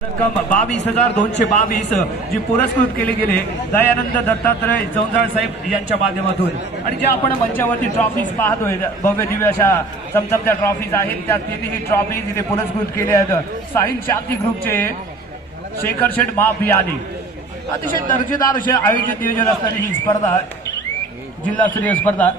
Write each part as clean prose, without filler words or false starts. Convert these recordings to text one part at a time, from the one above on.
रक्कम 22,222 जी पुरस्कृत केले गेले दयानंद दत्तात्रय चौंजाळ साहेब यांच्या माध्यमातून। आणि जे आपण मंचावरती ट्रॉफीज पाहतोय भव्य दिव्य अशा चमचमत्या ट्रॉफीज आहेत, त्या तिन्ही ट्रॉफीज इथे पुरस्कृत केल्या आहेत साहिल शांती ग्रुपचे शेखर शेठ महाबियानी। अतिशय दर्जेदार असे आयोजित नियोजन असणारी ही स्पर्धा, जिल्हास्तरीय स्पर्धा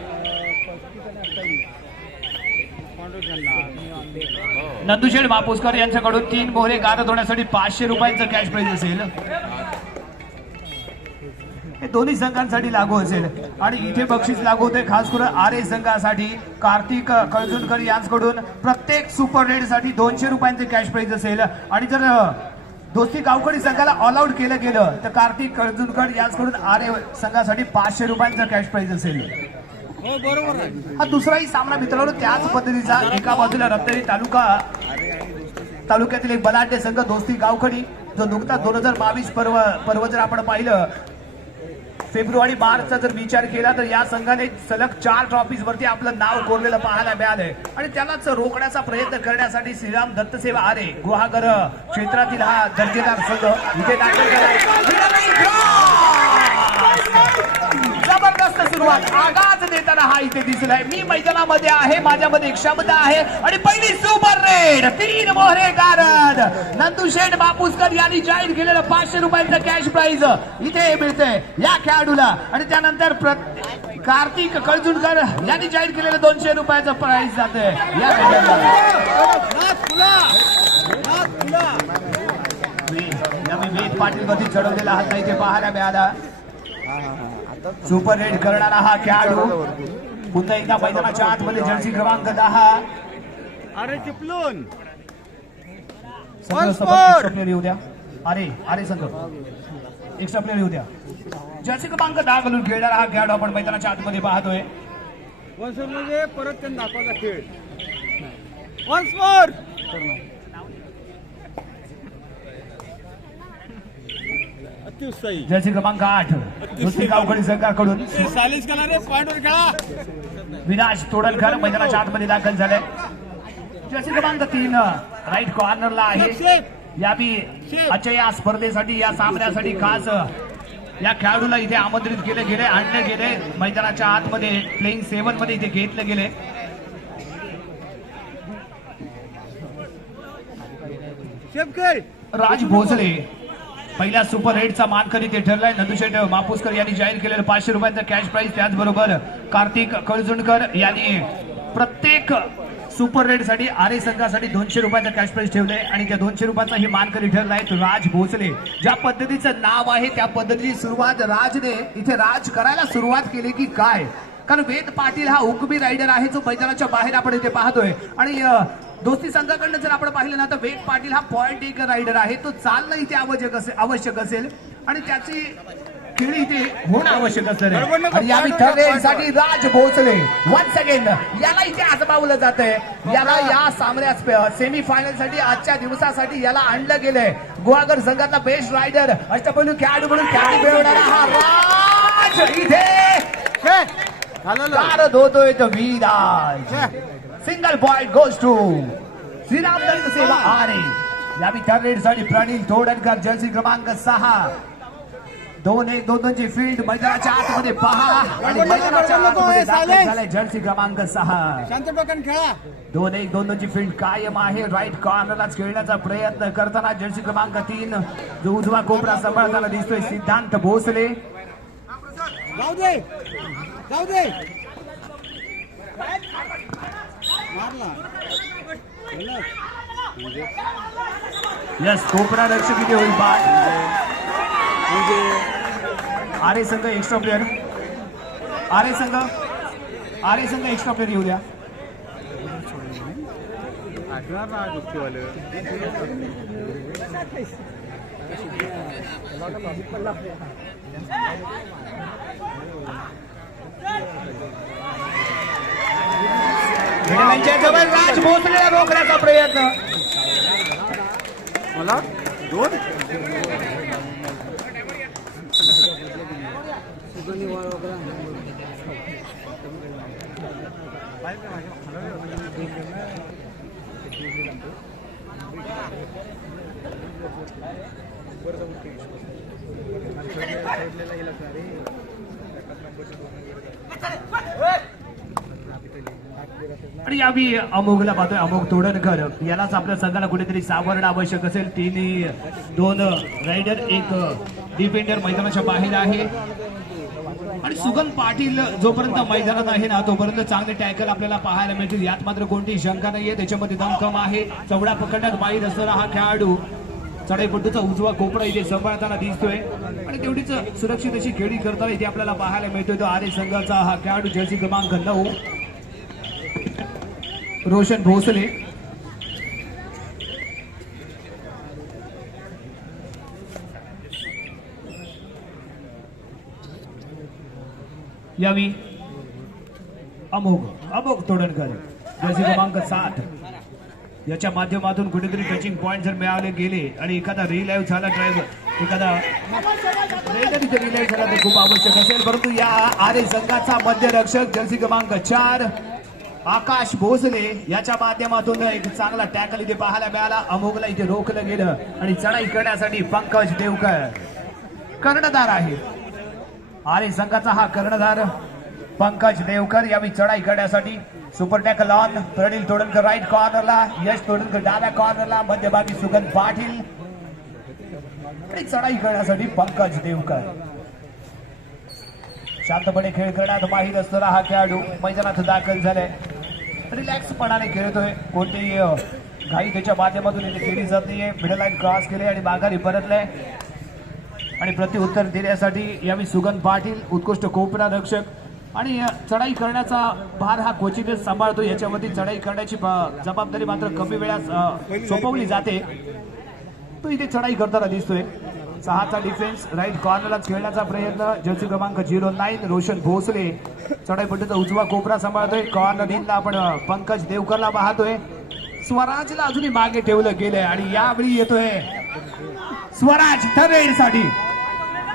नंदुशेठ मापुसकर यांच्याकडून 3 मोहरे गारद होण्यासाठी 500 रुपयांचं कॅश प्राइज असेल। हे दोन्ही संघांसाठी लागू असेल। आणि इथे बक्षीस लागू होते खास करून आरे संघासाठी कार्तिक कळजुणकर यांच्याकडून प्रत्येक सुपर रेड साठी 200 रुपयांचे कॅश प्राइज असेल। आणि जर दोस्ती गावकडी संघाला ऑल आउट केलं गेलं तर कार्तिक कळजुणकर यांच्याकडून आरे संघासाठी 500 रुपयांचा कॅश प्राइज असेल। हा दुसराही सामना मित्रांनो त्याच पद्धतीचा, एका बाजूला रत्नागिरी तालुक्यातील एक बलाढ्य संघ दोस्ती गावखडी, जो नुकताच 2022 पर्व जर आपण पाहिलं फेब्रुवारी मार्चचा जर विचार केला तर या संघाने सलग 4 ट्रॉफीज वरती आपलं नाव कोरलेलं पाहायला मिळालंय। आणि त्यालाच रोखण्याचा प्रयत्न करण्यासाठी श्रीराम दत्तसेवा आरे गुहागर क्षेत्रातील हा दर्जेदार संघ इथे दाखल जबरदस्त सुरुवात आगाज देताना हा इथे दिसलाय। मी मैदानामध्ये आहे, माझ्यामध्ये क्षमता आहे आणि पहिली सुपर रेड 3 मोहरे गारद नंदुशेठ मापुसकर यांनी जाहीर केलेलं 500 रुपयांचं कॅश प्राइज इथे मिळते या खेळाडूला। आणि त्यानंतर कार्तिक कळजुणकर यांनी जाहीर केलेलं 200 रुपयाचं प्राइज जाते या वेद पाटील वरती चढवलेला हात इथे पाहायला मिळाला। सुपर रेड करणारा हा खेळाडू पुन्हा एकदा मैदानाच्या आतमध्ये जर्सी क्रमांक 10 अरे चिपलून प्लेयर येऊ द्या। अरे संघ एक्स्ट्रा प्लेयर येऊ द्या। जर्सी क्रमांक 10 घालून खेळणारा हा खेळाडू आपण मैदानाच्या आतमध्ये पाहतोय। वन्स म्हणजे परत त्यांना दाखवायचा खेळ वन्स मोर अतिउत्साही जर्सी क्रमांक 8 दुसरी गावकडी संघाकडून सायलेन्स करा रे, पॉइंटवर खेळा। विनाश तोडणकर मैदानाच्या आतमध्ये दाखल झाले। जर्सी क्रमांक 3 राईट कॉर्नरला आहे। यावी आजच्या या स्पर्धेसाठी या सामन्यासाठी खास या खेळाडूला इथे आमंत्रित केले गेले, आणले गेले मैदानाच्या आतमध्ये प्लेइंग 7 मध्ये इथे घेतले गेले। राज भोसले पहिल्या सुपर रेडचा मानकरी ते ठरलाय। नंदुशेठ मापुसकर यांनी जाहीर केलेलं 500 रुपयांचा कॅश प्राइज, त्याचबरोबर कार्तिक कळजुणकर यांनी प्रत्येक सुपर रेड साठी आरे संघासाठी 200 रुपयाचा कॅश प्राइज ठेवले। आणि त्या 200 रुपयाचा ही मानकरी ठरलाय तो राज भोसले। ज्या पद्धतीचं नाव आहे त्या पद्धतीची सुरुवात राजने इथे राज करायला सुरुवात केली की काय, कारण वेद पाटील हा हुकमी रायडर आहे जो मैदानाच्या बाहेर आपण इथे पाहतोय। आणि दोस्ती संघाकडनं जर आपण पाहिलं ना तर वेद पाटील हा पॉइंट टेकर रायडर आहे, तो चालणं इथे आवश्यक असेल आणि त्याची खेळी इथे होणं आवश्यक असेल। आणि यावेळी ठरलेसाठी राज भोसले वन्स अगेन याला इथे आजमावलं जात आहे। याला या सामन्यात सेमी फायनल साठी आजच्या दिवसासाठी याला आणलं गेलंय। गुहागर संघातला बेस्ट रायडर अष्टपैलू खेळाडू म्हणून ख्याती मिळवणारा हा राज इथे गारद होतोय तो Viraj. Single point goes to Shriram Dattaseva आरे। यावी थर्ड रेड साठी प्रणील तोडणकर जर्सी क्रमांक 6 2-1-2 ची फील्ड मैदानाच्या आतमध्ये पहा आणि मैदानाच्या आतमध्ये दाखल झालाय जर्सी क्रमांक 6 शांत डोक्याने खेळा। 2-1-2 ची फील्ड कायम आहे। राईट कॉर्नरलाच खेळण्याचा प्रयत्न करताना जर्सी क्रमांक 3 जो उजवा कोपरा सांभाळताना दिसतोय सिद्धांत भोसले। जाऊ दे जाऊ दे मारला यस कोपरा रक्षक इथे होईल बाद। आरे संघ एक्स्ट्रा प्लेयर, आरे संघ एक्स्ट्रा प्लेयर येऊ द्या। जवळ राज भोसलेला रोखण्याचा प्रयत्न मला 2 2 आणि यावी अमोघला पाहतोय अमोघ तोडणकर यालाच आपल्या संघाला कुठेतरी सावरणं आवश्यक असेल. तिन्ही दोन रायडर एक डिफेंडर मैदानाच्या बाहेर आहे आणि सुगंध पाटील जोपर्यंत मैदानात आहे ना तोपर्यंत चांगले टॅकल आपल्याला पाहायला मिळतील यात मात्र कोणतीही शंका नाहीये. त्याच्यामध्ये दमखम आहे. चवडा पकडण्यात माहीत असणारा हा खेळाडू चढाईपट्टूचा उजवा कोपरा इथे सांभाळताना दिसतोय आणि तेवढीच सुरक्षित अशी खेळी करताना इथे आपल्याला पाहायला मिळतोय. तो आरे संघाचा हा खेळाडू जर्सी क्रमांक 9 रोशन भोसले. यावी अमोघ तोडणकर जर्सी क्रमांक 7 याच्या माध्यमातून कुठेतरी टचिंग पॉइंट जर मिळाले गेले आणि एखादा रिलाईव्ह झाला ड्रायव्हर एखादा रिलाईव्ह झाला तर खूप आवश्यक असेल. परंतु या आरे संघाचा मध्यरक्षक जर्सी क्रमांक 4 आकाश भोसले याच्या माध्यमातून एक चांगला टॅकल इथे पाहायला मिळाला. अमोघला इथे रोखलं गेलं आणि चढाई करण्यासाठी पंकज देवकर कर्णधार आहे. आरे संघाचा हा कर्णधार पंकज देवकर यावेळी चढाई करण्यासाठी super tackle on. Pranil Todankar right कॉर्नरला, यश तोडणकर डाव्या कॉर्नरला, मध्यभागी सुगंध पाटील आणि चढाई करण्यासाठी पंकज देवकर. शांतपणे खेळ करण्यात माहीत असणारा हा खेळाडू मैदानात दाखल झालाय. रिलॅक्सपणाने खेळतोय. कोणतीही घाई त्याच्या माध्यमातून इथे केली जात नाहीये. मिडल लाईन क्रॉस केले आणि माघारी परतलाय आणि प्रत्युत्तर देण्यासाठी यावेळी सुगंध पाटील उत्कृष्ट कोपरा रक्षक आणि चढाई करण्याचा भार हा कोचिंगच सांभाळतो. याच्यावरती चढाई करण्याची जबाबदारी मात्र कमी वेळात सोपवली जाते. तो इथे चढाई करताना दिसतोय. 6चा डिफेन्स राईट कॉर्नरला खेळण्याचा प्रयत्न जर्सी क्रमांक 09 रोशन भोसले चढाईपट्टीचा उजवा कोपरा सांभाळतोय. कॉर्नर इनला आपण पंकज देवकरला पाहतोय. स्वराजला अजूनही मागे ठेवलं गेलंय आणि यावेळी येतोय स्वराज थर्ड साठी.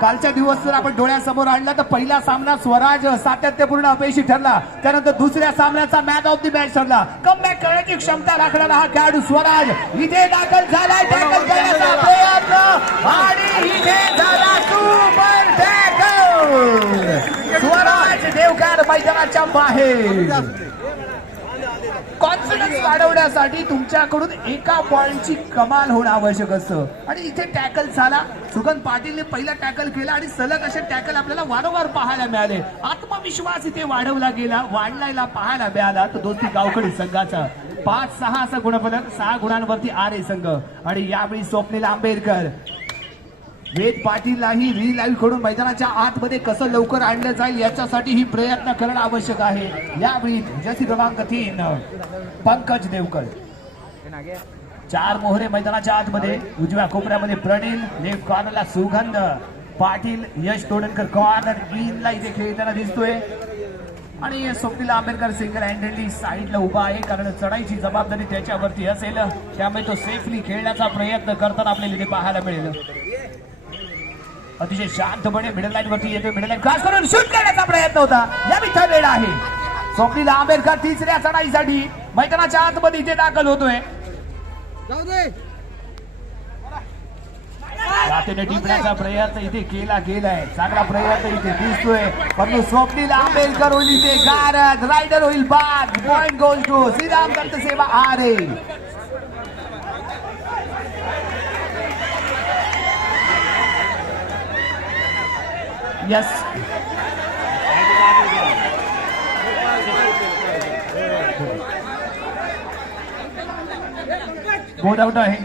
कालच्या दिवस जर आपण डोळ्यासमोर आणला तर पहिला सामना स्वराज सातत्यपूर्ण अपयशी ठरला. त्यानंतर दुसऱ्या सामन्याचा मॅन ऑफ द मॅच ठरला. कमबॅक करण्याची क्षमता राखणारा हा खेळाडू स्वराज इथे दाखल झालाय. टॅकल करण्याचा प्रयत्न आणि इथे झाला सुपर टॅकल. स्वराज देवकर मैदानाच्या बाहेर. कॉन्फिडन्स वाढवण्यासाठी तुमच्याकडून एका पॉइंटची कमाल होणं आवश्यक असतं आणि इथे टॅकल झाला. सुगंध पाटीलने पहिला टॅकल केला आणि सलग असे टॅकल आपल्याला वारंवार पाहायला मिळाले. आत्मविश्वास इथे वाढवला गेला, वाढलायला पाहायला मिळाला. तर दोस्ती गावकडी संघाचा 5-6 असा गुणफलक, 6 गुणांवरती आरे संघ आणि यावेळी स्वप्नील आंबेडकर वेद पाटीललाही रिलाईव्ह करून मैदानाच्या आतमध्ये कसं लवकर आणलं जाईल याच्यासाठी ही प्रयत्न करणं आवश्यक आहे. यावेळी जर्सी क्रमांक 3 पंकज देवकर. 4 मोहरे मैदानाच्या आतमध्ये. उजव्या कोपऱ्यामध्ये प्रणील, लेफ्ट कॉर्नरला सुगंध पाटील, यश तोडणकर कॉर्नर इनला इथे खेळताना दिसतोय आणि स्वप्नील आंबेडकर सिंगल हँडेडली साईडला उभा आहे कारण चढाईची जबाबदारी त्याच्यावरती असेल. त्यामुळे तो सेफली खेळण्याचा प्रयत्न करताना आपल्याला इथे पाहायला मिळेल. अतिशय शांतपणे मिडल लाईन वरती येतोय. मिडल लाईन क्रॉस करून शूट करण्याचा प्रयत्न होता. या थर्ड रेड आहे. स्वप्नील आंबेडकर तिसऱ्या चढाईसाठी मैदानाच्या आतमध्ये इथे दाखल होतोय. लाथेने टिपण्याचा प्रयत्न इथे केला गेलाय. चांगला प्रयत्न इथे दिसतोय परंतु स्वप्नील आंबेडकर होईल इथे गारद. रायडर होईल बाद. पॉइंट गोल टू श्रीराम दत्त सेवा आरे. यस बोर्ड आउट आहे.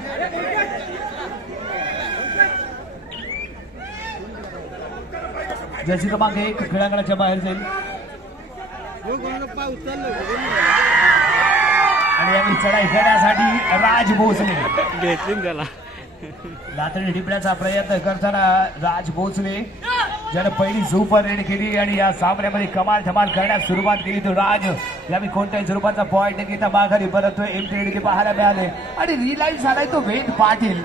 जर्सी क्रमांक 1 खेळांगणाच्या बाहेर जाईल आणि यावेळी चढाई करण्यासाठी राज भोसले घेतली त्याला. लाथेने टिपण्याचा प्रयत्न करताना राज भोसले ज्याने पहिली सुपर रेड केली आणि या सामन्यामध्ये कमाल धमाल करण्यास सुरुवात केली. तो राज यावेळी कोणत्याही स्वरूपाचा पॉईंट घेता माघारी परततोय. एमटी पाहायला मिळाले आणि रिलाईव्ह झालाय तो वेद पाटील.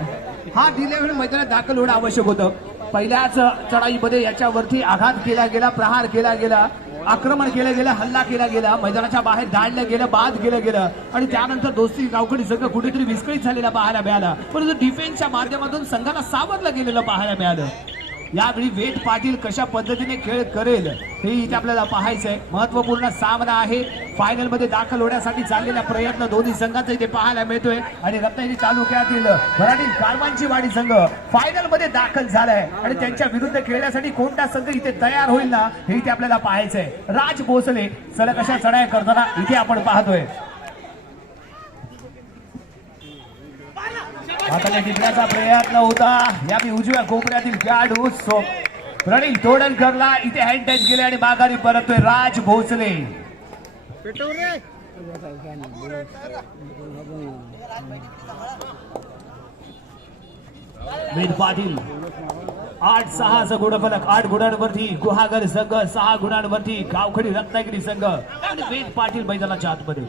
हा रिलाईव्ह मैदानात दाखल होणं आवश्यक होतं. पहिल्याच चढाईमध्ये याच्यावरती आघात केला गेला, प्रहार केला गेला आक्रमण केलं गेलं, हल्ला केला गेला, मैदानाच्या बाहेर धाडलं गेलं, बाद केलं गेलं आणि त्यानंतर दोस्ती गावकडी संघ कुठेतरी विस्कळीत झालेला पाहायला मिळाला. परंतु डिफेन्सच्या माध्यमातून संघाला सावरलं गेलेलं पाहायला मिळालं. यावेळी वेद पाटील कशा पद्धतीने खेळ करेल हे इथे आपल्याला पाहायचंय. महत्वपूर्ण सामना आहे. फायनल मध्ये दाखल होण्यासाठी चाललेला प्रयत्न दोन्ही संघांचा इथे पाहायला मिळतोय आणि रत्नागिरी तालुक्यातील मराठी कारवांची वाडी संघ फायनल मध्ये दाखल झालाय आणि त्यांच्या विरुद्ध खेळण्यासाठी कोणता संघ इथे तयार होईल ना हे इथे आपल्याला पाहायचंय. राज भोसले सलग अशा चढाया करताना इथे आपण पाहतोय. आता टिपण्याचा प्रयत्न होता. यावेळी उजव्या कोपऱ्यातील खेळाडू प्रणील तोडणकरला इथे हँड टच केले आणि माघारी परततोय राज भोसले. वेद पाटील 8-6 गुणफलक, 8 गुणांवरती गुहागर संघ, 6 गुणांवरती गावखडी रत्नागिरी संघ आणि वेद पाटील मैदानाच्या आतमध्ये.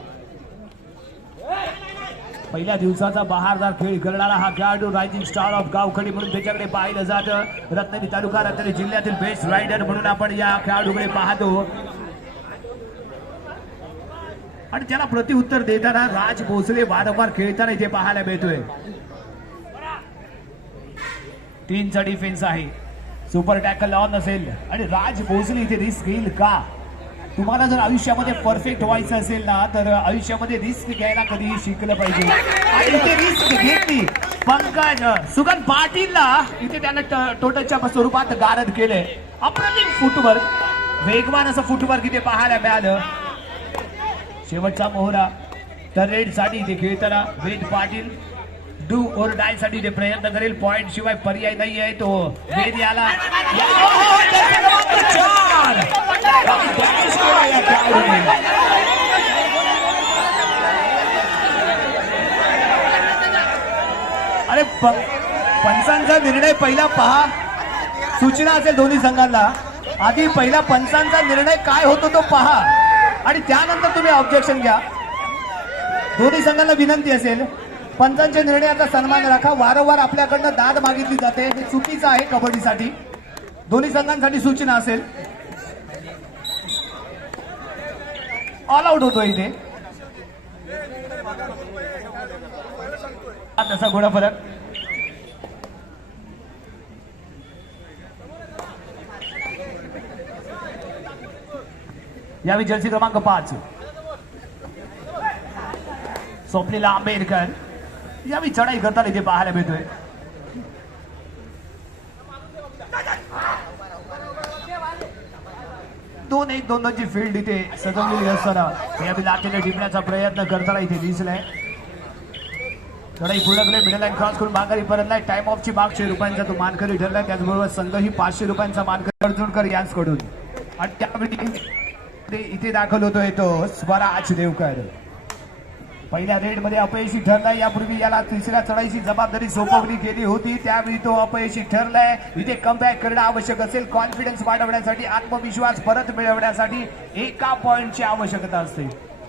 पहिल्या दिवसाचा बहारदार खेळ करणारा हा खेळाडू रायझिंग स्टार ऑफ गावखडी म्हणून त्याच्याकडे पाहिलं जातं. रत्नागिरी तालुका रत्नागिरी जिल्ह्यातील बेस्ट रायडर म्हणून आपण या खेळाडूकडे पाहतो आणि त्याला प्रत्युत्तर देताना राज भोसले वारंवार खेळताना इथे पाहायला मिळतोय. 3चा डिफेन्स आहे. सुपर टॅकल ऑन असेल आणि राज भोसले इथे रिस्क घेईल का? तुम्हाला जर आयुष्यामध्ये परफेक्ट व्हायचं असेल ना तर आयुष्यामध्ये रिस्क घ्यायला कधीही शिकलं पाहिजे. आणि इथे रिस्क घेतली. पंकज सुगंध पाटीलला इथे त्यानं टोटलच्या स्वरूपात गारद केलंय. अप्रतिम फुटवर्क, वेगवान असं फुटवर्क इथे पाहायला मिळालं. शेवटचा मोहरा तर रेड साठी इथे खेळताना वेद पाटील डू और डाय साठी इथे प्रयत्न करेल. पॉइंट शिवाय पर्याय नाही आहे. तो वेद याला अरे पंचांचा निर्णय पहिला पहा. सूचना असेल दोन्ही संघांना. आधी पहिला पंचांचा निर्णय काय होतो तो पहा आणि त्यानंतर तुम्ही ऑब्जेक्शन घ्या. दोन्ही संघांना विनंती असेल पंचांच्या निर्णयाचा सन्मान राखा. वारंवार आपल्याकडनं दाद मागितली जाते, हे चुकीचं आहे कबड्डीसाठी. दोन्ही संघांसाठी सूचना असेल. ऑल आउट होतो इथे. तसा गुणफलक. यावेळी जर्सी क्रमांक 5 स्वप्नीला आंबेडकर यावेळी चढाई करताना इथे पाहायला मिळतोय. दोन एक दोनची फील्ड इथे सजवलेली असताना यावेळी लाटेने टिपण्याचा प्रयत्न करताना इथे दिसलाय. चढाई पूर्ण केली. मिडल लाईन क्रॉस करून माघारी परतलाय. टाइम ऑफची माग 100 रुपयांचा तो मानकरी ठरलाय. त्याचबरोबर संघ ही 500 रुपयांचा मानकरी अर्जुनकर यांच्याकडून आणि त्यावेळी इथे दाखल होतोय तो स्वराज देवकर. पहिल्या रेड मध्ये अपयशी ठरलाय. यापूर्वी याला तिसऱ्या चढाईची जबाबदारी सोपवली गेली होती, त्यावेळी तो अपयशी ठरलाय. इथे कमबॅक करणं आवश्यक असेल. कॉन्फिडन्स वाढवण्यासाठी, आत्मविश्वास परत मिळवण्यासाठी एका पॉइंटची आवश्यकता असते.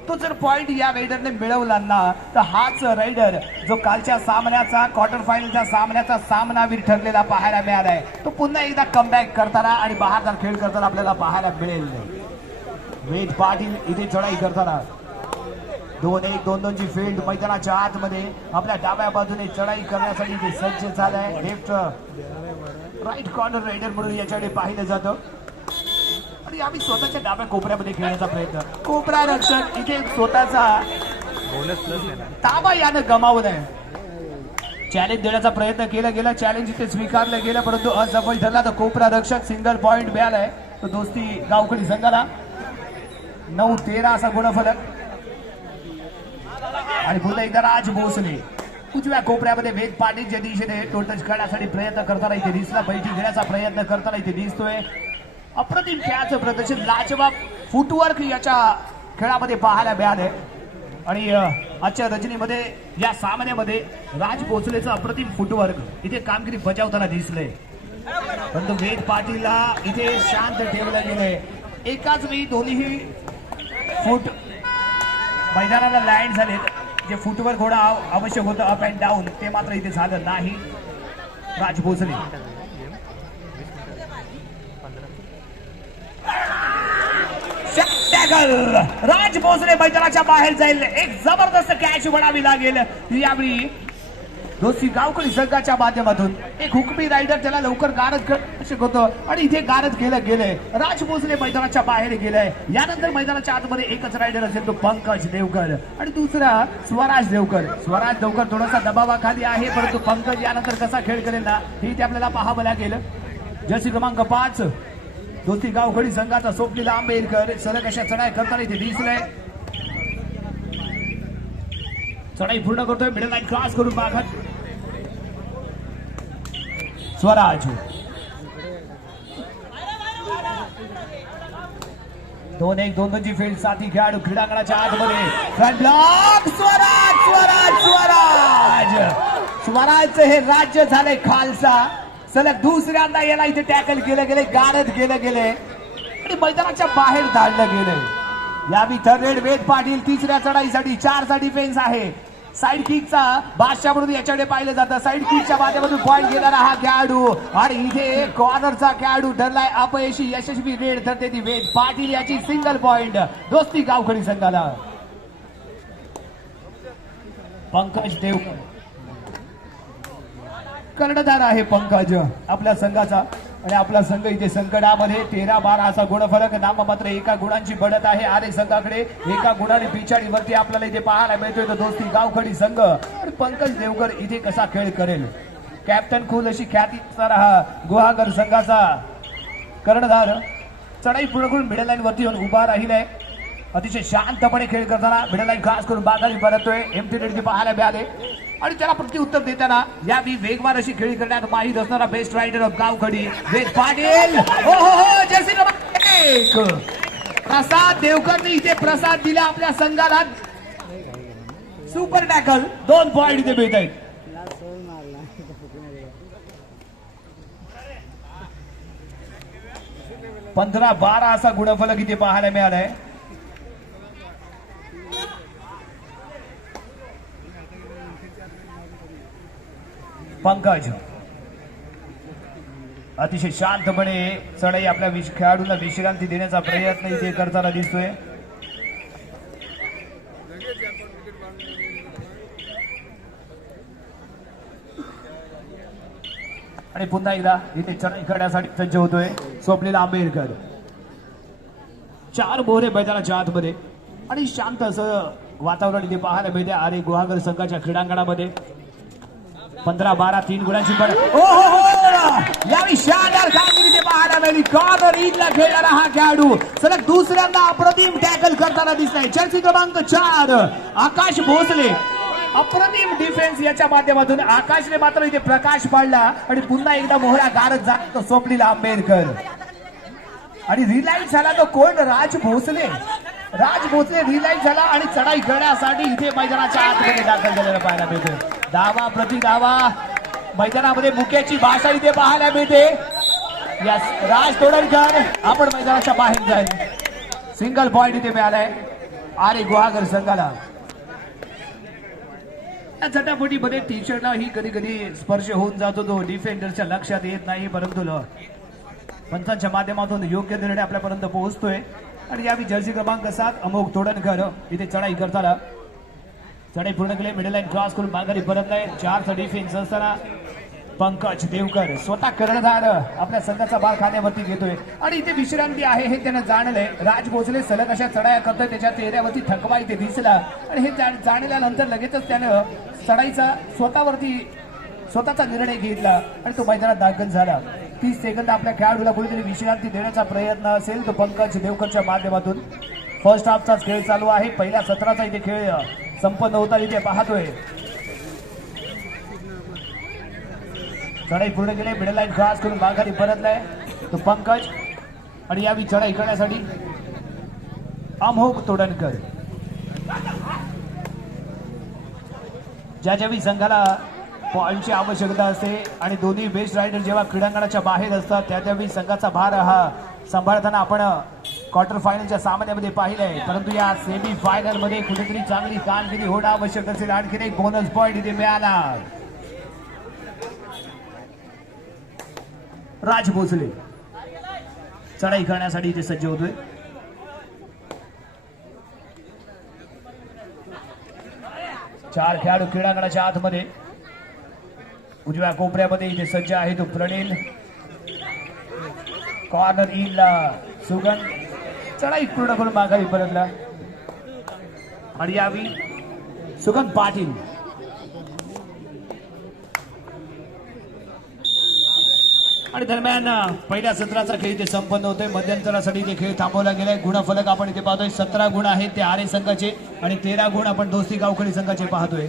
तो जर पॉइंट या रायडरने मिळवला ना तर हाच रायडर जो कालच्या सामन्याचा क्वार्टर फायनलच्या सामन्याचा सामनावीर ठरलेला पाहायला मिळालाय, तो पुन्हा एकदा कमबॅक करताना आणि बहारदार खेळ करताना आपल्याला पाहायला मिळेल. वेद पाटील इथे चढाई करताना 2-1 2-2ची फील्ड मैदानाच्या आतमध्ये आपल्या डाव्या बाजूने चढाई करण्यासाठी इथे सज्ज झालाय. लेफ्ट राईट कॉर्नर रायडर म्हणून याच्याकडे पाहिलं जातं आणि आम्ही स्वतःच्या डाव्या कोपऱ्यामध्ये खेळण्याचा प्रयत्न. कोपरा रक्षक इथे स्वतःचा ताबा यानं गमावलाय. चॅलेंज देण्याचा प्रयत्न केला गेला. चॅलेंज इथे स्वीकारलं गेलं परंतु असफल ठरला. तर कोपरा रक्षक सिंगल पॉइंट मिळालाय. तो दोस्ती गावकडी संघाला 9-13 असा गुणफलक. आणि पुन्हा एकदा राज भोसले उजव्या कोपऱ्यामध्ये वेद पाटीलच्या दिशेने टोटच करण्यासाठी प्रयत्न करताना इथे दिसला. बैठी घेण्याचा प्रयत्न करताना इथे दिसतोय. अप्रतिम खेळाचं प्रदर्शन, लाजवाब फुटवर्क याच्या खेळामध्ये पाहायला मिळाले. आणि आजच्या रजनीमध्ये या सामन्यामध्ये राज भोसलेचं अप्रतिम फुटवर्क इथे कामगिरी बजावताना दिसलंय. परंतु वेद पाटीलला इथे शांत ठेवलं गेलंय. एकाच वेळी दोन्ही फूट मैदानाला लँड झालेत. जे फुटवर्क होणं आवश्यक होतं अप अँड डाऊन ते मात्र इथे झालं नाही. राज भोसले टॅकल. राज भोसले मैदानाच्या बाहेर जाईल. एक जबरदस्त कॅच म्हणावी लागेल यावेळी दोस्ती गावकरी संघाच्या माध्यमातून. एक हुकमी रायडर त्याला लवकर गारद होतं आणि इथे गारद गेलंय. राज भोसले मैदानाच्या बाहेर गेलाय. यानंतर मैदानाच्या आतमध्ये एकच रायडर असेल तो पंकज देवकर आणि दुसरा स्वराज देवकर. स्वराज देवकर थोडासा दबावाखाली आहे परंतु पंकज यानंतर कसा खेळ करेल ना हे ते आपल्याला पाहावं लागेल. जर्सी क्रमांक 5 दोस्ती गावकरी संघाचा स्वप्नील आंबेडकर सलग अशा चढाई करताना इथे दिसलंय. चढाई पूर्ण करतोय. मिडल लाईन क्रॉस करून मागत स्वराज. 2-1 2-2ची फील्ड. साथी खेळाडू क्रीडांगणाच्या आतमध्ये. Front block. स्वराज स्वराज स्वराज स्वराजचं हे राज्य झालंय खालसा. सलग दुसऱ्यांदा याला इथे टॅकल केलं गेले. गारद केलं गेले आणि मैदानाच्या बाहेर धाडलं गेलंय. यावी थर्ड रेड वेद पाटील तिसऱ्या चढाईसाठी 4चा डिफेन्स आहे. साईड किकचा बादशाह म्हणून याच्याकडे पाहिलं जातं. साईड किकच्या माध्यमातून पॉईंट घेणारा हा खेळाडू आणि इथे कॉर्नरचा खेळाडू ठरलाय अपयशी. यशस्वी रेड ठरते ती वेद पाटील याची सिंगल पॉइंट दोस्ती गावकरी संघाला. पंकज देवकर कर्णधार आहे पंकज आपल्या संघाचा आणि आपला संघ इथे संकटामध्ये. 13-12 असा गुणफरक. नाममात्र एका गुणांची बढ़त आहे आरे संघाकडे. एका गुणाने पिछाडीवरती आपल्याला इथे पाहायला मिळतोय तो दोस्ती गावकडी संघ. आणि पंकज देवकर इथे कसा खेळ करेल. कॅप्टन कूल अशी ख्याती हा गुहागर संघाचा कर्णधार चढाई पूर्ण करून मिडल लाईन वरती येऊन उभा राहिलाय. अतिशय शांतपणे खेळ करताना मिडल लाईन क्रॉस करून बागारी परततोय. एमटी रेड पाहायला मिळाले आणि त्याला प्रत्युत्तर देताना यावी वेगवान अशी खेळी करण्यात माहीत असणारा बेस्ट रायडर ऑफ गावकडी वेद पाटील. हो जर्सी क्रमांक 1 प्रसाद देवकरने इथे प्रसाद दिला आपल्या संघाला. Super tackle. 2 पॉइंट इथे मिळत आहेत. पंधरा 12 असा गुणफलक इथे पाहायला मिळालाय. पंकज अतिशय शांतपणे चढाई आपल्या खेळाडूंना विश्रांती देण्याचा प्रयत्न इथे करताना दिसतोय. आणि पुन्हा एकदा इथे चढाई करण्यासाठी सज्ज होतोय स्वप्नील आंबेडकर. 4 बोरे मैदानाच्या आतमध्ये आणि शांत असं वातावरण इथे पाहायला मिळते आरे गुहागर संघाच्या क्रीडांगणामध्ये. 15-12 3 गुणांची बढ़त. यावेळी शानदार कामगिरी ते पाहायला मिळाली. कॉर्नर इनला खेळणारा हा खेळाडू सलग दुसऱ्यांदा अप्रतिम टॅकल करताना दिसलाय. जर्सी क्रमांक 4 आकाश भोसले. अप्रतिम डिफेन्स याच्या माध्यमातून आकाशने मात्र इथे प्रकाश पाडला आणि पुन्हा एकदा मोहरा गारद जातो स्वप्नील आंबेडकर. आणि रिलाईट झाला तो कोण. राज भोसले रिलाईट झाला आणि चढाई करण्यासाठी इथे मैदानाच्या आतमध्ये दाखल झालेला पाहायला मिळतोय. धावा प्रति धावा मैदानामध्ये मुक्याची भाषा इथे पाहायला मिळते. राज तोडणकर आपण मैदानाच्या बाहेर जाईल. सिंगल पॉइंट इथे मिळालाय आरे गुहागर संघाला. या झटापटीमध्ये टी शर्टला ही कधी कधी स्पर्श होऊन जातो तो डिफेंडरच्या लक्षात येत नाही परंतु पंचांच्या माध्यमातून योग्य निर्णय आपल्यापर्यंत पोहोचतोय. आणि यावी जर्सी क्रमांक 7 अमोघ तोडणकर इथे चढाई करताना चढाई पूर्ण केली. मिडल लाईन क्रॉस करून माघारी परतलाय. 4चा डिफेन्स असताना पंकज देवकर स्वतः कर्णधार आपल्या संघाचा भार खाण्यावरती घेतोय आणि इथे विश्रांती आहे हे त्यानं जाणलंय. राज भोसले सलग अशा चढाया करतोय. त्याच्या चेहऱ्यावरती थकवा इथे दिसला आणि हे जाणल्यानंतर लगेचच त्यानं चढाईचा स्वतःचा निर्णय घेतला आणि तो मैदानात दाखल झाला. 30 सेकंद आपल्या खेळाडूला कुठेतरी विश्रांती देण्याचा प्रयत्न असेल तो पंकज देवकरच्या माध्यमातून. फर्स्ट हाफचाच खेळ चालू आहे. पहिल्या सत्राचा इथे खेळ संपन्न होता इथे पाहतोय. चढाई पूर्ण केली. मिडल लाईन क्रॉस करून माघारी परतलाय तो पंकज आणि यावी चढाई करण्यासाठी अमोघ तोडणकर. ज्यावेळी संघाला पॉईंटची आवश्यकता असते आणि दोन्ही बेस्ट रायडर जेव्हा क्रीडांगणाच्या बाहेर असतात त्यावेळी संघाचा भार हा सांभाळताना आपण क्वार्टर फायनलच्या सामन्यामध्ये पाहिलंय. परंतु या सेमी फायनल मध्ये कुठेतरी चांगली कामगिरी होणं आवश्यक असेल. आणखीन एक बोनस पॉईंट इथे मिळाला. राज भोसले चढाई करण्यासाठी इथे सज्ज होतोय. 4 खेळाडू क्रीडांगणाच्या आतमध्ये. उजव्या कोपऱ्यामध्ये इथे सज्ज आहे तो प्रणील. कॉर्नर इन सुगंध चढाई पूर्ण करून माघारी परतला. आणि यावी सुगंध पाटील. आणि दरम्यान पहिल्या सत्राचा खेळ इथे संपन्न होतोय. मध्यंतरासाठी इथे खेळ थांबवला गेलाय. गुणफलक आपण इथे पाहतोय 17 गुण आहेत ते आरे संघाचे आणि 13 गुण आपण दोस्ती गावखडी संघाचे पाहतोय.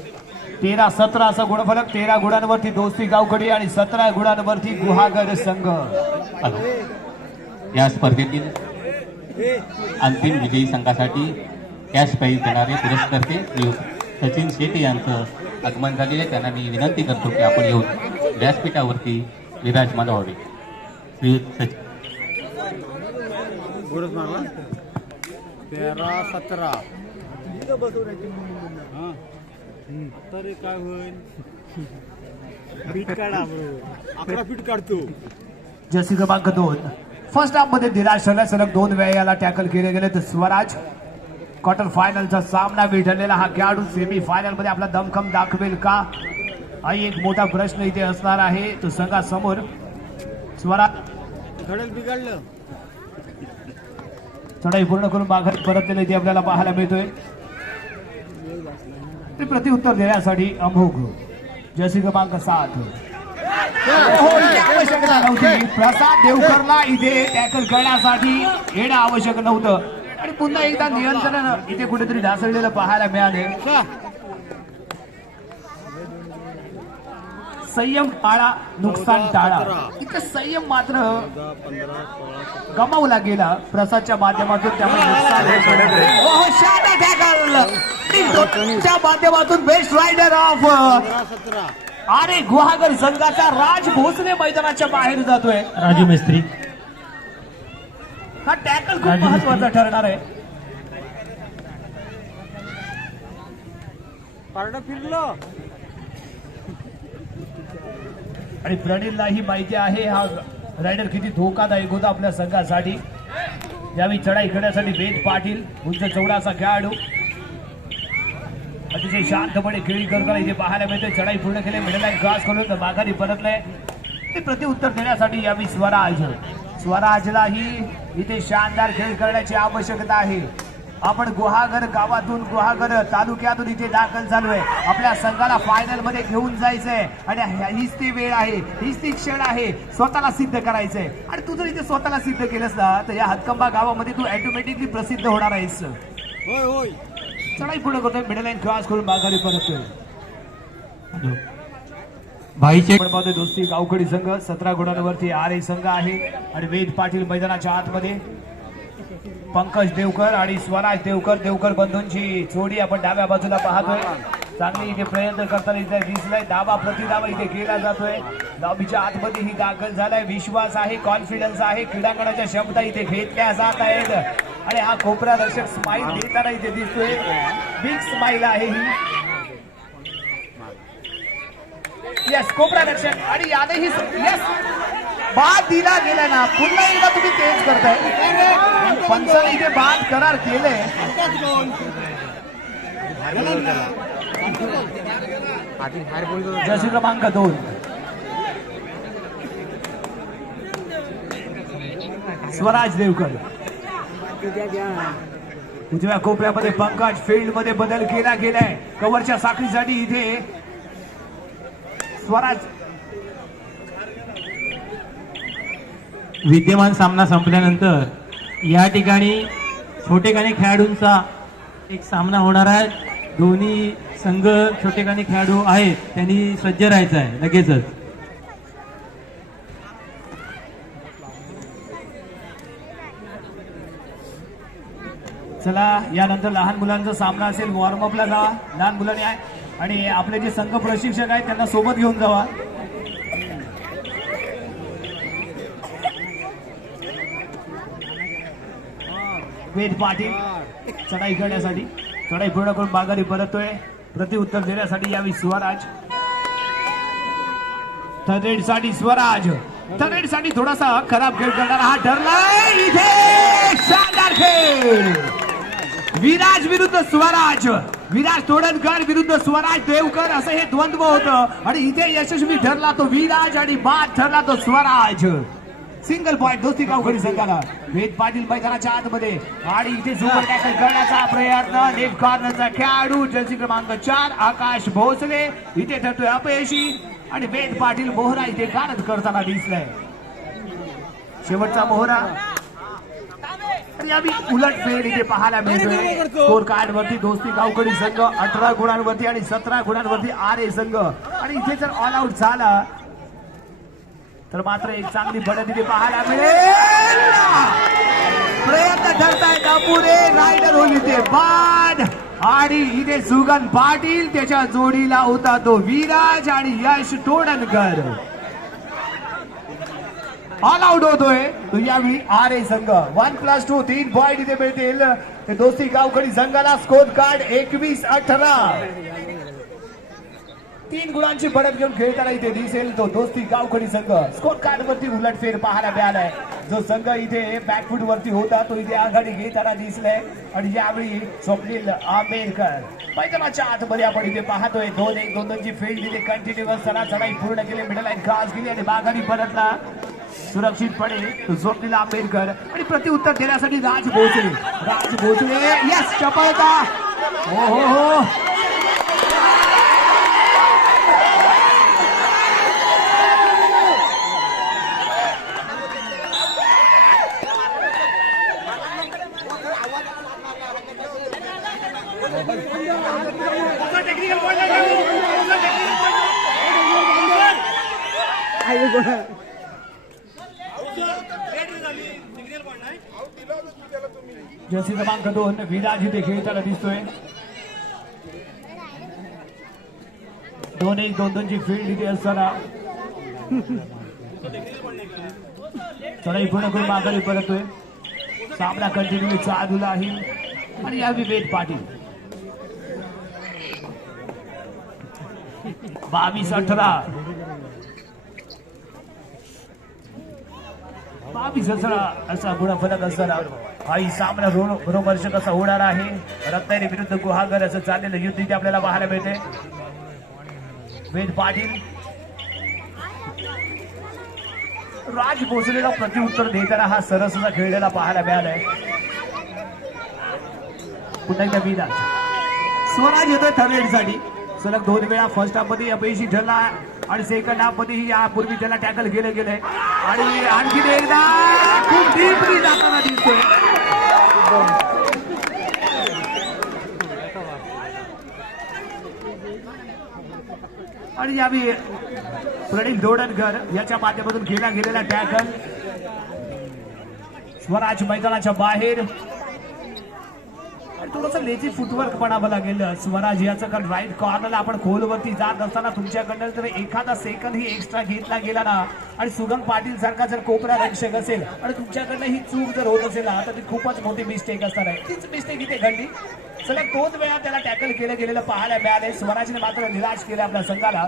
13-17 असा गुणफलक. 13 गुणांवरती दोस्ती गावखडी आणि 17 गुणांवरती गुहागर संघ. या स्पर्धेतील अंतिम विजयी संघासाठी कॅश प्राईज देणारे पुरस्कर्ते श्री सचिन शेट्टी यांचं आगमन झालेले. त्यांना मी विनंती करतो की आपण येऊन व्यासपीठावरती विराजमान व्हावे. श्री सचिन. गुरुच मारला 13-17. तरी काय होईल पीठ काढा बरोबर 11 पीठ काढतो. जर्सी क्रमांक 2 फर्स्ट हाफ मध्ये निराश ठरला. सलग 2 वेळा याला टॅकल केले गेले. तर स्वराज क्वार्टर फायनलचा सामना ठरलेला हा खेळाडू सेमी फायनल मध्ये आपला दमखम दाखवेल का हा एक मोठा प्रश्न इथे असणार आहे. तो संघासमोर स्वराज घडल बिघडलं. चढाई पूर्ण करून माघारी परतलेलं इथे आपल्याला पाहायला मिळतोय. ते प्रतिउत्तर देण्यासाठी अमोघ जर्सी क्रमांक 7 आवश्यकता नव्हती. प्रसाद देवकरला इथे टॅकल करण्यासाठी येणं आवश्यक नव्हतं. आणि पुन्हा एकदा नियंत्रण इथे कुठेतरी ढासळलेलं पाहायला मिळाले. संयम टाळा नुकसान टाळा. इथे संयम मात्र गमावला गेला प्रसादच्या माध्यमातून. त्यामुळे माध्यमातून बेस्ट रायडर ऑफ 17. अरे गुहागर संघाचा राज भोसले मैदानाच्या बाहेर जातोय. राजू मिस्त्री. हा टॅकल खूप महत्वाचा ठरणार आहे. पारडं फिरलं. आणि प्रणीललाही माहिती आहे हा रायडर किती धोकादायक होता आपल्या संघासाठी. यावेळी चढाई करण्यासाठी वेद पाटील उंच चौडाचा खेळाडू अतिशय शांतपणे खेळी करताना इथे पाहायला मिळते. चढाई पूर्ण केली. मिडलाईन क्रॉस करून माघारी परतलाय. ते प्रतिउत्तर देण्यासाठी यावेळी स्वराजलाही इथे शानदार खेळ करण्याची आवश्यकता आहे. आपण गुहागर गावातून गुहागर तालुक्यातून इथे दाखल झालो आहे. आपल्या संघाला फायनल मध्ये घेऊन जायचंय आणि हीच ती वेळ आहे. हीच ती क्षण आहे. स्वतःला सिद्ध करायचंय. आणि तू जर इथे स्वतःला सिद्ध केलंस ना तर या हातकंबा गावामध्ये तू ऑटोमॅटिकली प्रसिद्ध होणार आहेस. होय होय. चढाई पुढे करतोय. मिडल लाईन क्रॉस करून माघारी परततोय. भाईचे आपण पाहतोय दोस्ती गावखडी संघ 17 गुणांवरती आरे संघ आहे. आणि वेद पाटील मैदानाच्या आतमध्ये. पंकज देवकर आणि स्वराज देवकर बंधूंची जोडी आपण डाव्या बाजूला पाहतोय. चांगली इथे प्रयत्न करताना इथे दिसलाय. दाबा प्रतिदाबा इथे केला जातोय. दाबीच्या आतमध्ये ही दाखल झालाय. विश्वास आहे, कॉन्फिडन्स आहे. क्रीडांगणाच्या क्षमता इथे घेतल्या जात आहेत. आणि हा कोपरा दर्शक स्माइल देताना इथे दिसतोय. बिग स्माइल आहे ही. यस कोपरा दर्शक. आणि यानेही यस बाद दिला गेला ना. पुन्हा एकदा तुम्ही तेच करताय. पंचाने इथे बाद करार केले. जर्सी क्रमांक 2 स्वराज देवकर. उजव्या कोपऱ्यामध्ये पंकज. फील्ड मध्ये बदल केला गेलाय. कव्हरच्या साखळीसाठी इथे स्वराज. विद्यमान सामना संपल्यानंतर या ठिकाणी छोटेखानी खेळाडूंचा एक सामना होणार आहे. दोन्ही संघ छोटेखानी खेळाडू आहेत. त्यांनी सज्ज राहायचं आहे लगेचच. चला यानंतर लहान मुलांचा सामना असेल. वॉर्मअपला जावा लहान मुलांनी आहे. आणि आपले जे संघ प्रशिक्षक आहेत त्यांना सोबत घेऊन जावा. वेद पाटील चढाई करण्यासाठी. चढाई पूर्ण करून माघारी परततोय. प्रतिउत्तर देण्यासाठी यावी स्वराज. थर्ड साठी स्वराज. थर्ड साठी थोडासा खराब खेळ करणारा हा ठरलाय. इथे शानदार खेळ. विराज विरुद्ध स्वराज. विराज तोडणकर विरुद्ध स्वराज देवकर असं हे द्वंद्व होतं आणि इथे यशस्वी ठरला तो विराज आणि बाद ठरला तो स्वराज. सिंगल पॉइंट दोस्ती गावकडी संघाला. वेद पाटील मैदानाच्या आतमध्ये आणि इथे सुपर टॅकल करण्याचा प्रयत्न. लेफ्ट कॉर्नरचा खेळाडू जर्सी क्रमांक 4 आकाश भोसले इथे ठरतोय अपयशी आणि वेद पाटील मोहरा इथे गारद करताना दिसलाय. शेवटचा मोहरा आणि आम्ही उलटफेर इथे पाहायला मिळतोय. स्कोर कार्ड वरती दोस्ती गावकडी संघ 18 गुणांवरती आणि 17 गुणांवरती आरे संघ. आणि इथे जर ऑल आउट झाला तर मात्र एक चांगली बढत इथे पाहायला मिळेल. प्रयत्न ठरतायत अपुरे. रायडर होईल इथे बाद आणि इथे सुगन पाटील त्याच्या जोडीला होता तो विराज आणि यश तोडणकर ऑल आउट होतोय. तो यावेळी आरे संघ 1+2 3 पॉइंट इथे मिळतील ते दोस्ती गावकडी संघाला. Score card 21-18. 3 गुणांची बढत घेऊन खेळताना इथे दिसेल तो दोस्ती गावकडी संघ. स्कोर कार्ड वरती उलटफेर पाहायला मिळालाय. जो संघ इथे बॅकफूट वरती होता तो इथे आघाडी घेताना दिसलाय आणि यावेळी स्वप्नील आंबेडकर मैदानाच्या आतमध्ये आपण इथे पाहतोय. 2-1-2-2ची फील्ड इथे कंटिन्युअस चढाई पूर्ण केली. मिडल लाईन क्रॉस केली आणि माघारी परतला सुरक्षितपणे तो स्वप्नील आंबेडकर आणि प्रत्युत्तर देण्यासाठी राज भोसले यस चपळता. हो हो हो जर्सी क्रमांक 2 विराज इथे खेळताना दिसतोय. 2-1-2-2ची फील्ड इथे असताना चढाई पूर्ण करून माघारी परतोय. सामना कंटिन्यू चालू आहे आणि या विवेक पाटील 22-18 असा गुणफलक असताना हा सामना रोमहर्षक असा होणार आहे. रत्नागिरी विरुद्ध गुहागर असं चाललेलं युद्ध इथे आपल्याला पाहायला मिळते. वेद पाटील राज भोसलेला प्रत्युत्तर देताना हा सरस असा खेळलेला पाहायला मिळालाय. पुन्हा एकदा विराज स्वराज येतोय थर्ड साठी. सलग 2 वेळा फर्स्ट हाफ मध्ये अपयशी ठरला आणि सेकंड हाफ मध्ये यापूर्वी त्याला टॅकल केलं गेलंय आणि आणखी एकदा खूप डीपली जाताना दिसतोय. आणि यावेळी प्रणील दोडणकर याच्या माध्यमातून केला गेलेला टॅकल. स्वराज मैदानाच्या बाहेर थोडंसं लेझी फुटवर्क बनावं लागेल स्वराज याचं. कारण राईट कॉर्नरला आपण खोलवरती जात असताना तुमच्याकडनं जर एखादा सेकंद ही एक्स्ट्रा घेतला गेला ना आणि सुगम पाटील सारखा जर कोपरा रक्षक असेल आणि तुमच्याकडनं ही चूक जर होत असेल ना तर ती खूपच मोठी मिस्टेक असणार आहे. तीच मिस्टेक इथे घडली. सलग 2 वेळा त्याला टॅकल केलं गेलेलं पाहायला मिळालंय. स्वराजने मात्र निराश केलं आपल्या संघाला.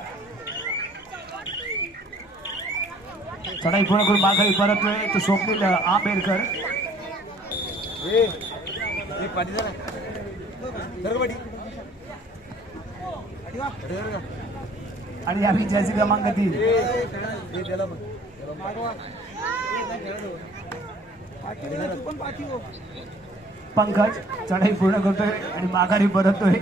चढाई पूर्ण करून माघारी परततोय तो स्वप्नील आंबेडकर. आणि यावेळी जर्सी क्रमांक 3 पंकज चढाई पूर्ण करतोय आणि माघारी परततोय.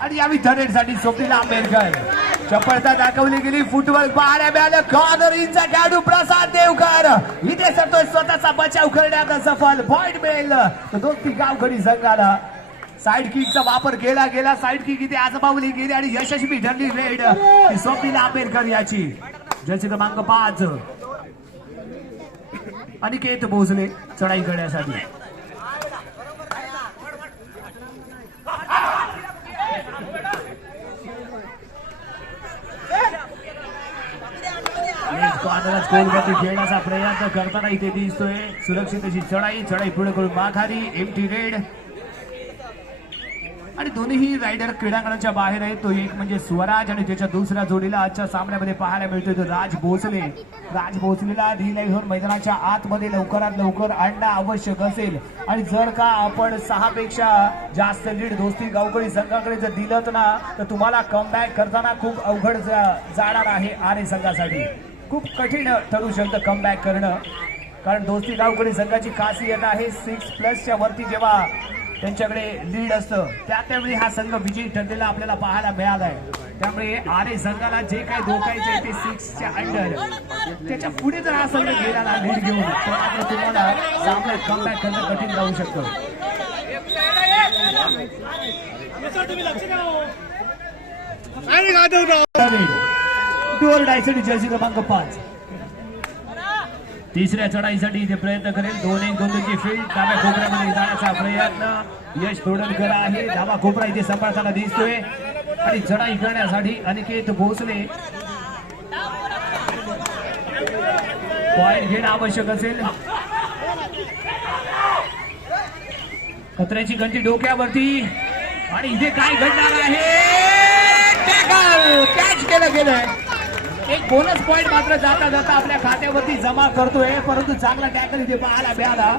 आणि यावेळी थर्ड साठी स्वप्नील आंबेडकर चपळता दाखवली गेली. फुटवर्क पाहायला मिळालं. कॉर्नर इनचा खेळाडू प्रसाद देवकर इथे सरतोय. स्वतःचा बचाव करण्याचा सफल. पॉइंट मिळेल दोस्ती गावकडी संघाला. साईड किकचा वापर केला गेला. साईड किक इथे आजमावली गेली आणि यशस्वी ठरली रेड स्वप्नील आंबेडकर याची. जर्सी क्रमांक 5 अनिकेत भोसले चढाई करण्यासाठी. गोलवरती खेळण्याचा प्रयत्न करताना इथे दिसतोय. सुरक्षित अशी चढाई पुढे करून माघारी. एमटी रेड आणि आणि दोन्ही रायडर क्रीडांगणाच्या बाहेर आहेत. तो एक म्हणजे स्वराज आणि त्याच्या दुसऱ्या जोडीला आजच्या सामन्यामध्ये पाहायला मिळतोय तो राज भोसले. राज भोसलेला ढिलाई घेऊन मैदानाच्या आतमध्ये लवकरात लवकर आणणं आवश्यक असेल आणि जर का आपण 6 पेक्षा जास्त लीड दोस्ती गावकरी संघाकडे जर दिलं ना तर तुम्हाला कमबॅक करताना खूप अवघड जाणार आहे. आरे संघासाठी खूप कठीण ठरू शकतं कमबॅक करणं, कारण दोस्ती गावकरी संघाची खासियत आहे 6+ वरती जेव्हा त्यांच्याकडे लीड असतं त्यावेळी हा संघ विजयी ठरलेला आपल्याला पाहायला मिळाला आहे. त्यामुळे आरे संघाला जे काही धोकायचं आहे ते 6च्या अंडर त्याच्या पुढे जर हा संघ गेला ना लीड घेऊन तर मात्र तुम्हाला सामन्यात कमबॅक करणं कठीण जाऊ शकतं. डायसाठी जर्सी क्रमांक 5 तिसऱ्या चढाईसाठी इथे प्रयत्न करेल. 2-1-2ची फील्ड डाव्या कोपऱ्यामध्ये जाण्याचा प्रयत्न यश तोडणकर आहे. डावा कोपरा इथे सांभाळताना दिसतोय आणि चढाई करण्यासाठी अनिकेत भोसले पॉइंट घेणं आवश्यक असेल. कचऱ्याची घंटी डोक्यावरती आणि इथे काय घडणार आहे. टॅकल कॅच केलं गेलंय. एक बोनस पॉइंट मात्र जाता जाता आपल्या खात्यावरती जमा करतोय, परंतु चांगला टॅकल इथे पाहायला मिळाला.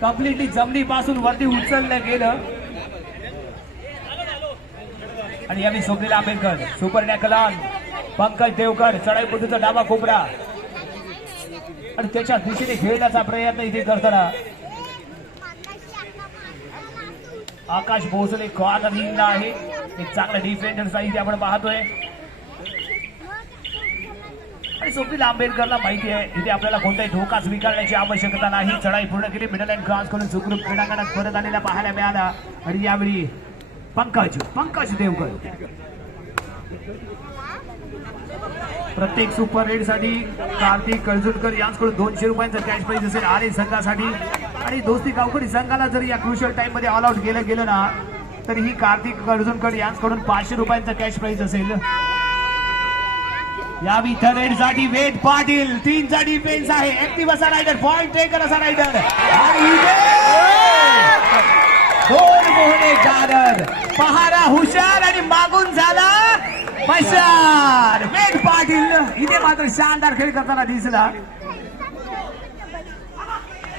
कम्प्लिटली जमिनीपासून वरती उचललं गेलं आणि यावेळी Swapnil Ambedkar super tackle on. Pankaj Devkar चढाईपटूचा डावा कोपरा आणि त्याच्या दिशेने खेळण्याचा प्रयत्न इथे करताना आकाश भोसले कॉर्नरला आहे. एक चांगला डिफेंडर इथे आपण पाहतोय आणि स्वप्नील आंबेडकरला माहिती आहे इथे आपल्याला कोणताही धोका स्वीकारण्याची आवश्यकता नाही. चढाई पूर्ण केली, मिडल लाईन क्रॉस करून सुखरूप क्रीडांगणात परत आलेला पाहायला मिळाला आणि यावेळी पंकज देवकर प्रत्येक सुपर रेड साठी कार्तिक कळजुणकर यांच्याकडून 200 रुपयांचा कॅश प्राइज असेल आरे संघासाठी. आणि दोस्ती गावकरी संघाला जर या क्रुशियल टाइम मध्ये ऑल आउट गेलं ना तर ही कार्तिक कळजुणकर यांच्याकडून 500 रुपयांचा कॅश प्राइज असेल. यावी थर्ड रेड साठी वेद पाटील 3चा डिफेन्स आहे. ऍक्टिव्ह असा रायडर, पॉइंट टेकर असा रायडर आणि दोन मोहने गारद पहारा हुशार आणि मागून झाला पशार. वेद पाटील इथे मात्र शानदार खेळ करताना दिसला.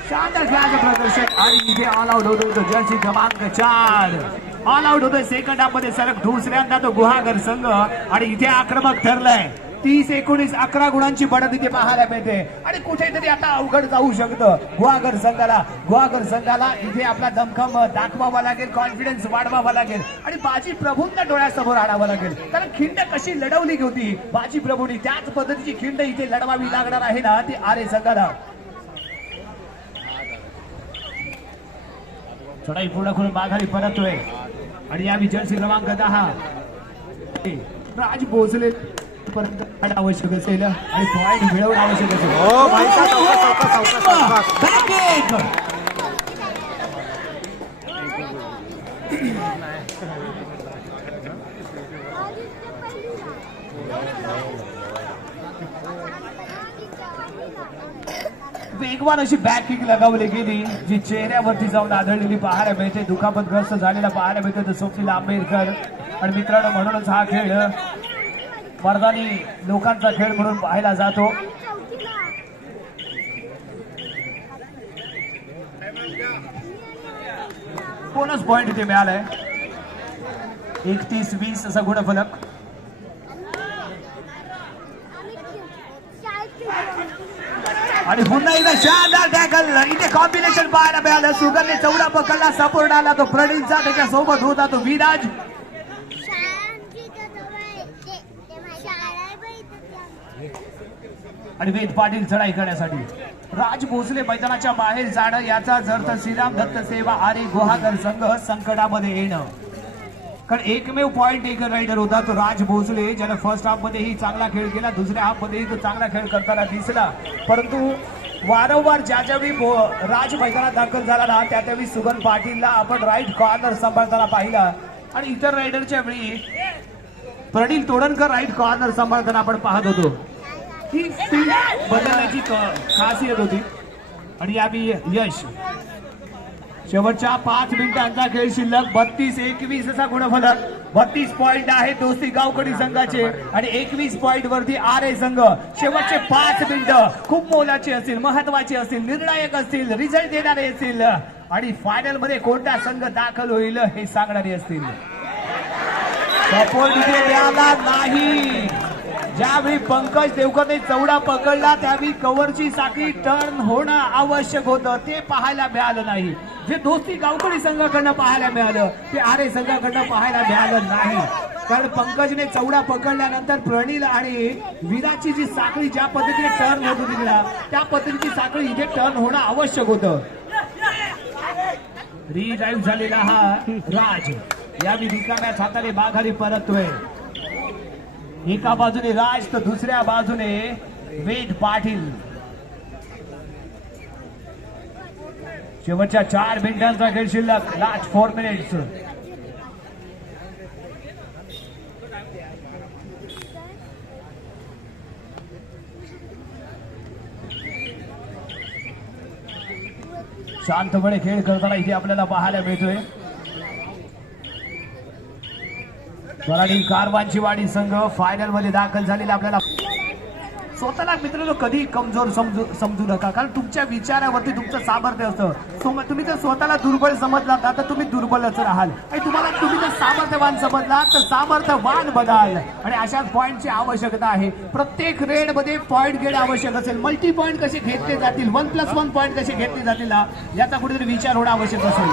शानदार खेळाचं प्रदर्शन आणि इथे ऑल आउट होतो जर्सी क्रमांक 4. ऑल आउट होतोय सेकंड हाफ मध्ये सलग दुसऱ्यांदा तो गुहागर संघ आणि इथे आक्रमक ठरलाय. 30-19 11 गुणांची बढत इथे पाहायला मिळते आणि कुठेतरी आता अवघड जाऊ शकतं गुहागर संघाला इथे आपला दमखम दाखवावा लागेल, कॉन्फिडन्स वाढवावा लागेल आणि बाजी प्रभूंना डोळ्यासमोर आणावं लागेल. कारण खिंड कशी लढवली होती बाजी प्रभूंनी त्याच पद्धतीची खिंड इथे लढवावी लागणार आहे ना ती आरे संघाला. चढाई पूर्ण करून माघारी परततोय आणि या जर्सी क्रमांक 10 राज भोसले आवश्यक असेल आणि पॉइंट मिळवणं आवश्यक असेल. वेगवान अशी बॅक किक लगावली गेली जी चेहऱ्यावरती जाऊन आढळलेली पाहायला मिळते. दुखापतग्रस्त झालेला पाहायला मिळते तो स्वप्नील आंबेडकर. आणि मित्रांनो म्हणूनच हा खेळ मर्दानी लोकांचा खेळ म्हणून पाहायला जातो. बोनस पॉइंट इथे मिळालाय 31-20 असा गुणफलक. आणि पुन्हा एकदा शानदार टॅकल इथे कॉम्बिनेशन पाहायला मिळालं. सुगलने चौडा पकडला, सपोर्ट आला तो प्रणीतचा, त्याच्या सोबत होता तो विराज. आणि वेद पाटील चढाई करण्यासाठी राज भोसले मैदानाच्या बाहेर जाणं याचाच अर्थ श्रीराम दत्त सेवा आरे गुहागर संघ संकटामध्ये येणं. कारण एकमेव पॉइंट टेकर रायडर होता तो राज भोसले ज्याने फर्स्ट हाफ मध्येही चांगला खेळ केला, दुसऱ्या हाफ मध्येही तो चांगला खेळ करताना दिसला. परंतु वारंवार ज्यावेळी राज मैदानात दाखल झाला ना त्यावेळी सुगन पाटीलला आपण राईट कॉर्नर सांभाळताना पाहिला आणि इतर रायडरच्या वेळी प्रनिल तोडणकर राईट कॉर्नर सांभाळताना आपण पाहत होतो. ही बदलण्याची खासियत होती. आणि यावेळी यश शेवटच्या 5 मिनिटांचा खेळ शिल्लक 32-21 असा गुणफलक. 32 पॉइंट आहे दोस्ती गावकडी संघाचे आणि 21 पॉइंट वरती आरे संघ. शेवटचे 5 मिनिटं खूप मोलाचे असतील, महत्वाचे असतील, निर्णायक असतील, रिझल्ट देणारे असतील आणि फायनल मध्ये कोणता संघ दाखल होईल हे सांगणारे असतील. सपोर्ट इथे द्यायला नाही. ज्यावेळी पंकज देवकरने चौडा पकडला त्यावेळी कव्हरची साखळी टर्न होणं आवश्यक होतं, ते पाहायला मिळालं नाही. जे दोस्ती गावकडी संघाकडनं पाहायला मिळालं ते आरे संघाकडनं पाहायला मिळालं नाही. कारण पंकजने चौडा पकडल्यानंतर प्रणील आणि विराची जी साखळी ज्या पद्धतीने टर्न होत होती त्या पद्धतीची साखळी इथे टर्न होणं आवश्यक होतं. रिड्राईव्ह झालेला हा राज यावेळी रिकाम्याच हाताने माघारी परततोय. एका बाजूने राज तर दुसऱ्या बाजूने वेद पाटील. शेवटच्या 4 मिनिटांचा खेळ शिल्लक. Last 4 minutes. शांतपणे खेळ करताना इथे आपल्याला पाहायला मिळतोय. वराडी कारवांची वाडी संघ फायनल मध्ये दाखल झालेला आपल्याला. स्वतःला मित्रांनो कधी कमजोर समजू नका, कारण तुमच्या विचारावरती तुमचं सामर्थ्य असतं. तुम्ही जर स्वतःला दुर्बळ समजलात ना तर तुम्ही दुर्बलच राहाल आणि तुम्ही जर सामर्थ्यवान समजलात तर सामर्थ्यवान बनाल. आणि अशाच पॉईंटची आवश्यकता आहे. प्रत्येक रेड मध्ये पॉईंट घेणे आवश्यक असेल. मल्टी पॉईंट कसे घेतले जातील, 1+1 पॉईंट कसे घेतले जातील याचा कुठेतरी विचार होणं आवश्यक असेल.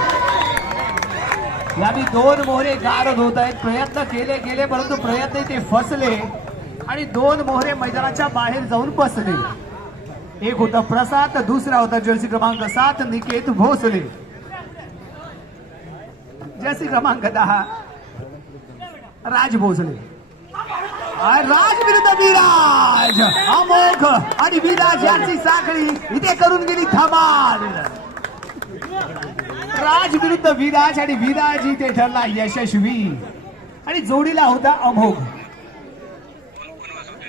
यावेळी 2 मोहरे गारद होत आहेत. प्रयत्न केले परंतु प्रयत्न ते फसले आणि 2 मोहरे मैदानाच्या बाहेर जाऊन बसले. एक होता प्रसाद, दुसरा होता जर्सी क्रमांक 7 निकेत भोसले. जर्सी क्रमांक 10 राज भोसले. राज विरुद्ध विराज. अमोघ आणि विराज यांची साखळी इथे करून गेली धमाल. राज विरुद्ध विराज आणि विराज इथे ठरला यशस्वी आणि जोडीला होता अमोघ.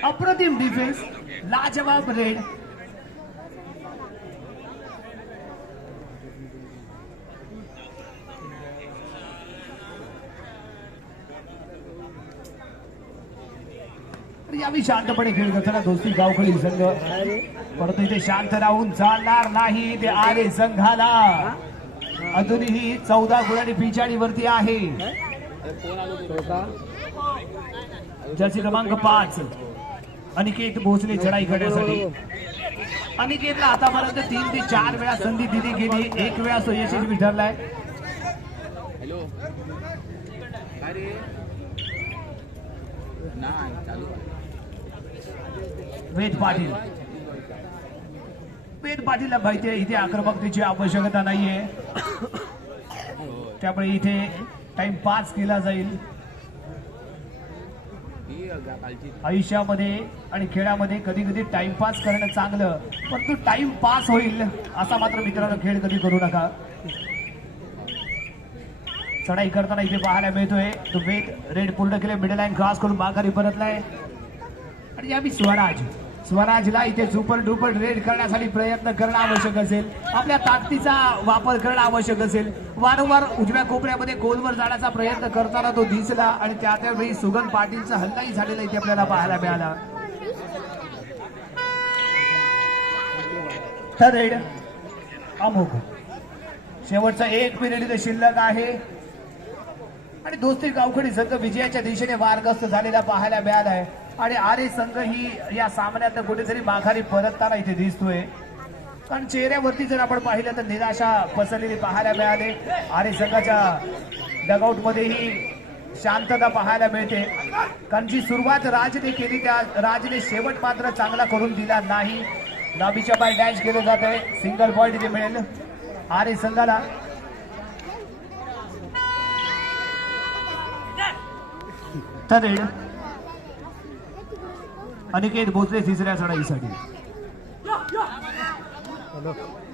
अप्रतिम डिफेन्स, लाजवाब रेड. यावेळी शांतपणे खेळ करताना दोस्ती गावकडी संघ, परंतु इथे शांत राहून चालणार नाही. ते आरे संघाला अजूनही 14 गुणांनी पिछाडीवरती आहे. जर्सी क्रमांक 5 अनिकेत भोसले चढाई करण्यासाठी. अनिकेतला आतापर्यंत 3 ते 4 वेळा संधी दिली गेली, 1 वेळा तो यशस्वी ठरलाय. वेद पाटीलला माहिती आहे इथे आक्रमकतेची आवश्यकता नाहीये, त्यामुळे इथे टाइम पास केला जाईल. आयुष्यामध्ये आणि खेळामध्ये कधी कधी टाइमपास करणं चांगलं, परंतु टाइम पास होईल असा मात्र मित्रांनो खेळ कधी करू नका. चढाई करताना इथे पाहायला मिळतोय तो वेद रेड पूर्ण केले, मिडल लाईन क्रॉस करून माघारी परतलाय. आणि यावी स्वराजला इथे सुपर डुपर रेड करण्यासाठी प्रयत्न करणं आवश्यक असेल, आपल्या ताकदीचा वापर करणं आवश्यक असेल. वारंवार उजव्या कोपऱ्यामध्ये गोलवर जाण्याचा प्रयत्न करताना तो दिसला आणि त्यावेळी सुगंध पाटीलचा हल्लाही झालेला इथे आपल्याला पाहायला मिळाला. तर रेड अमोघ. शेवटचा 1 मिनिट इथे शिल्लक आहे आणि दोस्ती गावखडी संघ विजयाच्या दिशेने मार्गस्थ झालेला पाहायला मिळालाय. आणि आरे संघ ही या सामन्यात कुठेतरी माघारी परतताना इथे दिसतोय, कारण चेहऱ्यावरती जर आपण पाहिलं तर निराशा पसरलेली पाहायला मिळाले. आरे संघाच्या डगआउट मध्येही शांतता पाहायला मिळते, कारण जी सुरुवात राजने केली त्या राजने शेवट मात्र चांगला करून दिला नाही. नाभीच्या बाय डॅश केलं जात आहे, सिंगल पॉइंट इथे मिळेल आरे संघाला. तर अनिकेत भोसले तिसऱ्या चढाईसाठी.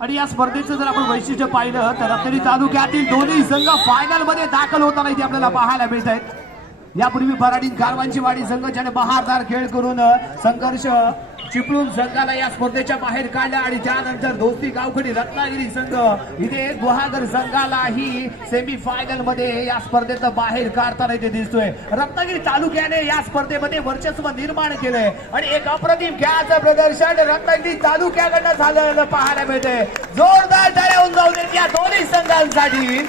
आणि या स्पर्धेचं जर आपण वैशिष्ट्य पाहिलं तर रत्नागिरी तालुक्यातील दोन्ही संघ फायनल मध्ये दाखल होताना इथे आपल्याला पाहायला मिळत आहेत. यापूर्वी बराडी कारवांची वाडी संघ ज्याने बहारदार खेळ करून संघर्ष चिपळूण संघाला या स्पर्धेच्या बाहेर काढलं आणि त्यानंतर दोस्ती गावखडी रत्नागिरी संघ इथे गुहागर संघालाही सेमी फायनल मध्ये या स्पर्धेत बाहेर काढताना इथे दिसतोय. रत्नागिरी तालुक्याने या स्पर्धेमध्ये वर्चस्व निर्माण केलंय आणि एक अप्रतिम खेळाचं प्रदर्शन रत्नागिरी तालुक्याकडनं झालेलं पाहायला मिळतंय. जोरदार टाळ्या होऊन जाऊ देत या दोन्ही संघांसाठी.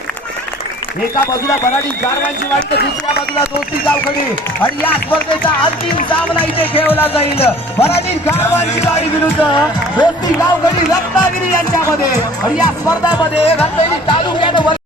एका बाजूला बराडी गारवांची वाट तर दुसऱ्या बाजूला दोस्ती गावखडी आणि या स्पर्धेचा अंतिम सामना इथे खेळवला जाईल. बराडी गारवांची गाडी विरुद्ध दोस्ती गावखडी रत्नागिरी यांच्यामध्ये आणि या स्पर्धेमध्ये रत्नागिरी तालुक्यानं